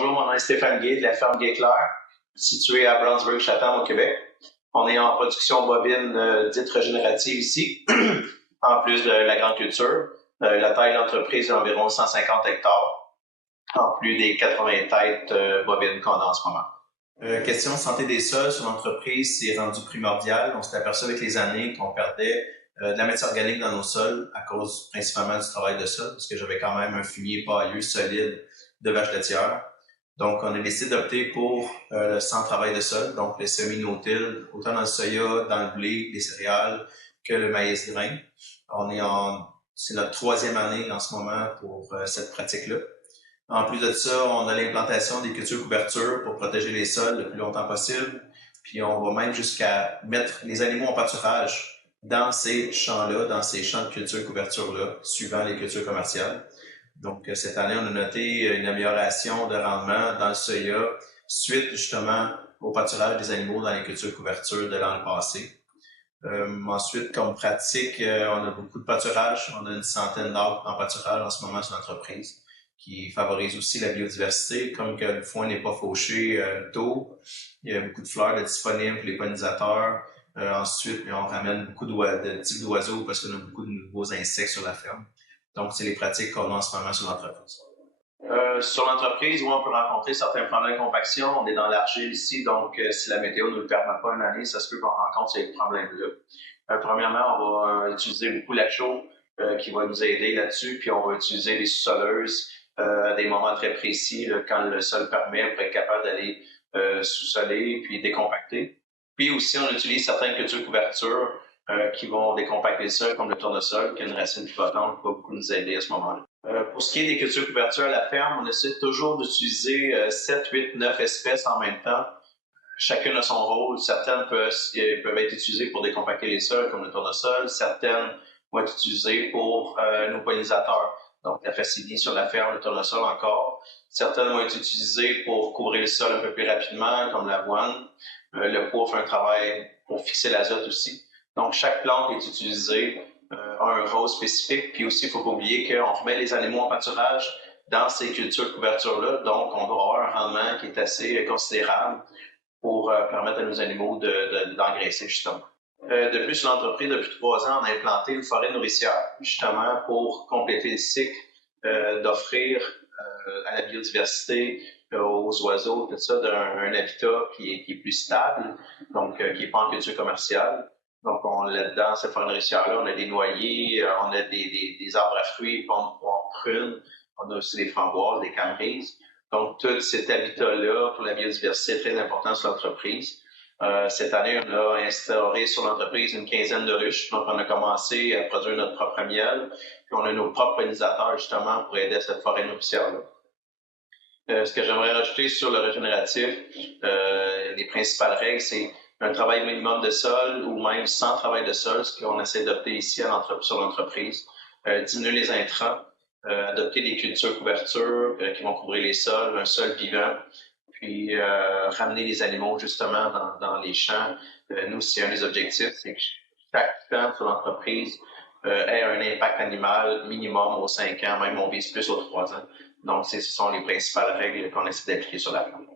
bonjour, mon nom est Stéphane Gay de la ferme Gay-Clair, située à Brownsburg-Chatham au Québec. On est en production bovine dite régénérative ici, en plus de la grande culture. La taille de l'entreprise est d'environ 150 hectares, en plus des 80 têtes bovines qu'on a en ce moment. Question de santé des sols sur l'entreprise, c'est rendu primordial. On s'est aperçu avec les années qu'on perdait de la matière organique dans nos sols à cause principalement du travail de sol, parce que j'avais quand même un fumier pailleux solide de vaches laitières. Donc, on a décidé d'opter pour le sans travail de sol, donc les semi-no-till, autant dans le soya, dans le blé, les céréales, que le maïs grain. C'est notre 3e année en ce moment pour cette pratique-là. En plus de ça, on a l'implantation des cultures couvertures pour protéger les sols le plus longtemps possible. Puis on va même jusqu'à mettre les animaux en pâturage dans ces champs-là, dans ces champs de culture couverture-là, suivant les cultures commerciales. Donc, cette année, on a noté une amélioration de rendement dans le soya suite justement au pâturage des animaux dans les cultures couverture de l'an passé. Ensuite, comme pratique, on a beaucoup de pâturage. On a une centaine d'arbres en pâturage en ce moment sur l'entreprise, qui favorise aussi la biodiversité. Comme que le foin n'est pas fauché tôt, il y a beaucoup de fleurs disponibles pour les pollinisateurs. Ensuite, on ramène beaucoup de types d'oiseaux parce qu'on a beaucoup de nouveaux insectes sur la ferme. Donc, c'est les pratiques qu'on a en ce moment sur l'entreprise. Sur l'entreprise, où on peut rencontrer certains problèmes de compaction. On est dans l'argile ici, donc si la météo ne nous le permet pas une année, ça se peut qu'on rencontre ces problèmes-là. Premièrement, on va utiliser beaucoup la chaux qui va nous aider là-dessus, puis on va utiliser les sous-soleuses à des moments très précis, là, quand le sol permet, pour être capable d'aller sous-soler puis décompacter. Puis aussi, on utilise certaines cultures couvertures qui vont décompacter le sol, comme le tournesol, qui a une racine pivotante, qui va beaucoup nous aider à ce moment-là. Pour ce qui est des cultures couverture à la ferme, on essaie toujours d'utiliser 7, 8, 9 espèces en même temps. Chacune a son rôle. Certaines peuvent être utilisées pour décompacter les sols, comme le tournesol. Certaines vont être utilisées pour nos pollinisateurs. Donc, la facilité sur la ferme, le tournesol encore. Certaines vont être utilisées pour couvrir le sol un peu plus rapidement, comme l'avoine. Le pois fait un travail pour fixer l'azote aussi. Donc, chaque plante est utilisée a un rôle spécifique. Puis aussi, il ne faut pas oublier qu'on remet les animaux en pâturage dans ces cultures couvertures-là. Donc, on doit avoir un rendement qui est assez considérable pour permettre à nos animaux d'engraisser, justement. De plus, l'entreprise, depuis 3 ans, on a implanté une forêt nourricière, justement pour compléter le cycle d'offrir à la biodiversité, aux oiseaux, tout ça, un habitat qui est plus stable, donc qui n'est pas en culture commerciale. Donc, là-dedans, cette forêt nourricière-là, on a des noyers, on a des arbres à fruits, pommes, poires, prunes, on a aussi des framboises, des camerises. Donc, tout cet habitat-là pour la biodiversité est très important sur l'entreprise. Cette année, on a instauré sur l'entreprise une 15aine de ruches. Donc, on a commencé à produire notre propre miel. Puis, on a nos propres pollinisateurs, justement, pour aider à cette forêt nourricière-là. Ce que j'aimerais rajouter sur le régénératif, les principales règles, c'est un travail minimum de sol ou même sans travail de sol, ce qu'on essaie d'adopter ici sur l'entreprise. Diminuer les intrants, adopter des cultures couvertures qui vont couvrir les sols, un sol vivant, puis ramener les animaux justement dans les champs. Nous, c'est un des objectifs, c'est que chaque ferme sur l'entreprise ait un impact animal minimum aux 5 ans, même on vise plus aux 3 ans. Donc, ce sont les principales règles qu'on essaie d'appliquer sur la ferme.